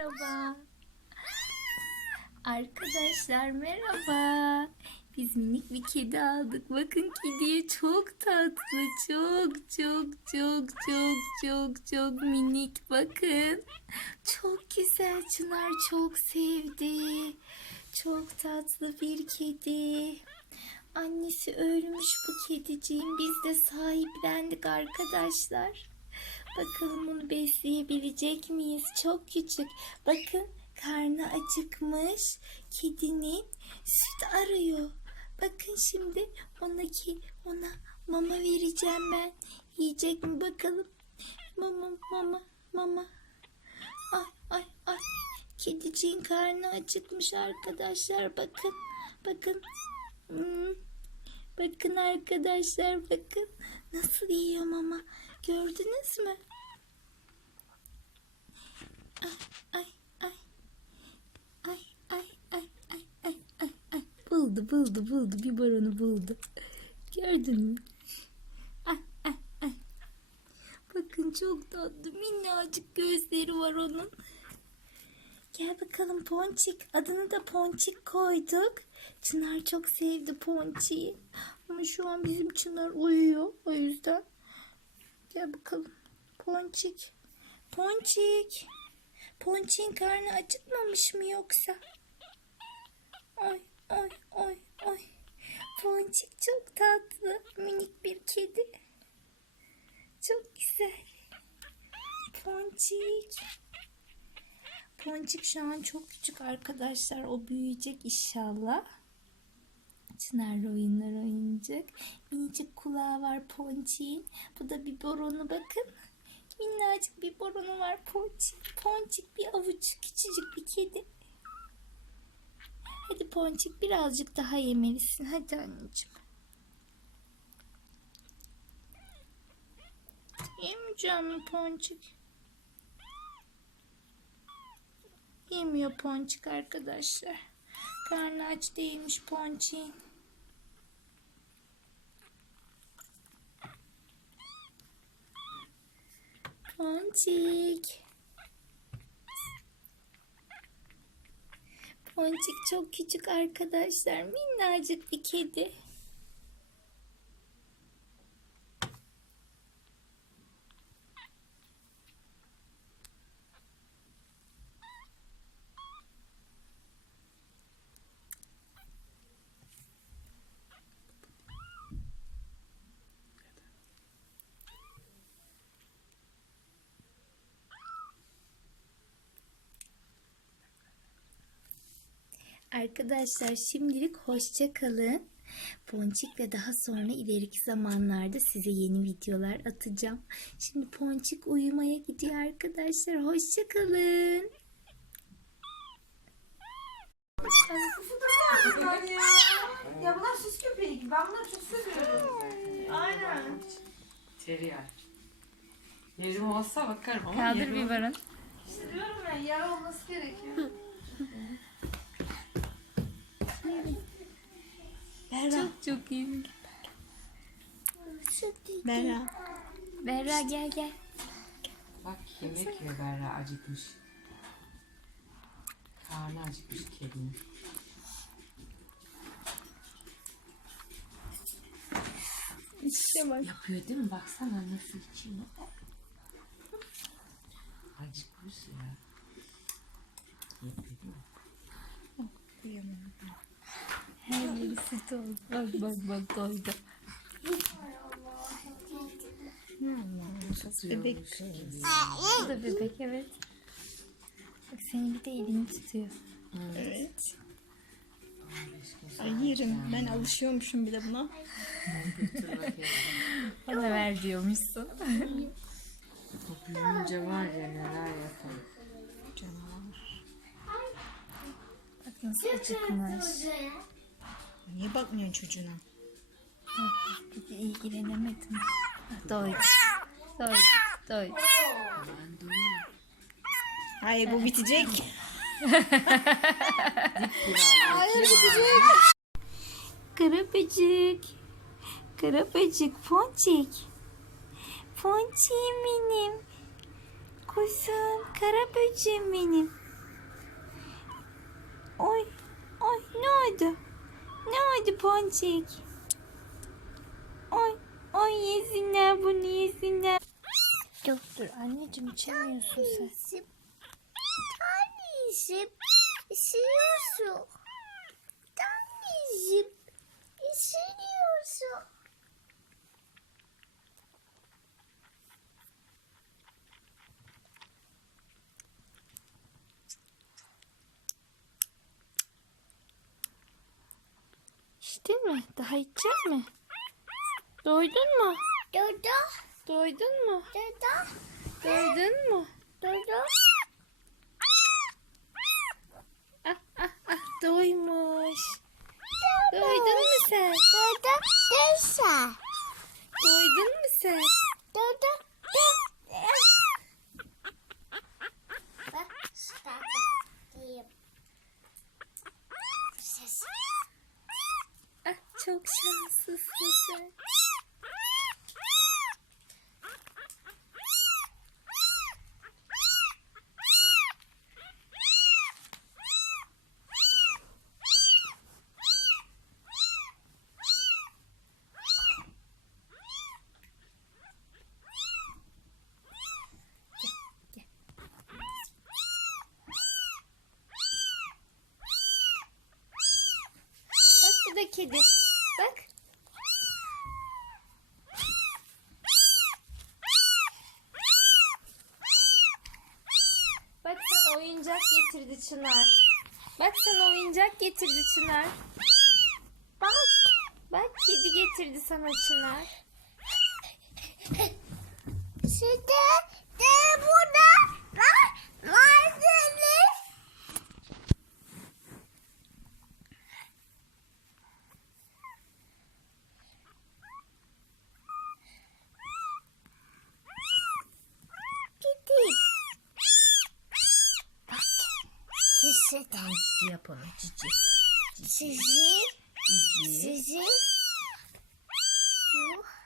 merhaba. Arkadaşlar merhaba. Biz minik bir kedi aldık. Bakın kediye çok tatlı. Çok çok çok çok çok çok minik. Bakın. Çok güzel. Çınar çok sevdi. Çok tatlı bir kedi. Annesi ölmüş bu kediciğin. Biz de sahiplendik arkadaşlar. Bakalım onu besleyebilecek miyiz? Çok küçük. Bakın karnı acıkmış. Kedinin süt arıyor. Bakın şimdi ona ki ona mama vereceğim ben. Yiyecek mi bakalım? Mama mama mama. Ay ay ay. Kediciğin karnı acıkmış arkadaşlar. Bakın. Bakın. Hmm. Bakın arkadaşlar bakın. Nasıl yiyor mama. Gördünüz mü? Ay ay ay. Ay ay ay ay ay ay. Buldu buldu buldu. Biberonu buldu. Gördün mü? Ay ay ay. Bakın çok tatlı minnacık gözleri var onun. Gel bakalım Ponçik. Adını da Ponçik koyduk. Çınar çok sevdi Ponçik'i. Ama şu an bizim Çınar uyuyor. O yüzden. Gel bakalım. Ponçik. Ponçik. Ponçik'in karnı acıkmamış mı yoksa? Ay ay ay ay. Ponçik çok tatlı. Minik bir kedi. Çok güzel. Ponçik. Ponçik şu an çok küçük arkadaşlar. O büyüyecek inşallah. Çınar'la oyunlar oynayacak. Minicik kulağı var Ponçik'in. Bu da bir boronu bakın. Minnacık bir boronu var Ponçik. Ponçik bir avuç küçücük bir kedi. Hadi Ponçik birazcık daha yemelisin. Hadi anneciğim. Yemeyeceğim mi Ponçik? Yemiyor Ponçik arkadaşlar. Karnı aç değilmiş Ponçik'in. Ponçik. Ponçik çok küçük arkadaşlar. Minnacık bir kedi. Arkadaşlar şimdilik hoşça kalın. Ponçik ve daha sonra ileriki zamanlarda size yeni videolar atacağım. Şimdi Ponçik uyumaya gidiyor arkadaşlar. Hoşça kalın. Ya bunlar süs köpeği gibi. Ben bunları çok seviyorum. Aynen. Teriyer. Yerim olsa bakarım ama Kaldır yerim- biberon. İşte diyorum ya yer olması gerekiyor. Çok çok iyi. Berra. Berra gel gel. Bak yemek yiyor Berra acıkmış. Karnı acıkmış kedinin. İşte bak. Yapıyor değil mi? Baksana nasıl içiyor. Acıkmış ya. Yapıyor değil mi? Her yeri süt oldu. Bak bak bak doydu. Bebek. Bu da bebek evet. Bak senin bir de elini tutuyor. Evet. Ay yerim. Ben alışıyormuşum bile buna. Bana ver diyormuşsun. O büyüyünce var ya neler yapar. Canavar. Bak nasıl acıkmış. Niye bakmıyorsun çocuğuna? Peki ilgilenemedim. Doydu. Doydu. Doydu. Hayır bu bitecek. Karapacık. Karapacık. Ponçik. Ponçiğim benim. Kuzum. Karaböceğim benim. Oy. Oy ne oldu? Ne oldu Ponçik? Oy. Oy yesinler bunu yesinler. Dur dur anneciğim içemiyorsun sen. Anneciğim. Anneciğim, İçtin mi? Daha içecek mi? Doydun mu? Dodo, Doydun mu? dodo, Doydun mu? dodo. Ah ah ah doymuş. Doydun mu sen? Dodo, desa. Doydun mu sen? Dodo, de. Bak, stop. Diyeyim. Ses. Ah çok şanslısın sen. Kedi. Bak. Bak sana oyuncak getirdi Çınar. Bak sana oyuncak getirdi Çınar. Bak. Bak kedi getirdi sana Çınar. Şimdi Cici yapalım. Cici. Cici. Cici. Cici. Cici. Yuh.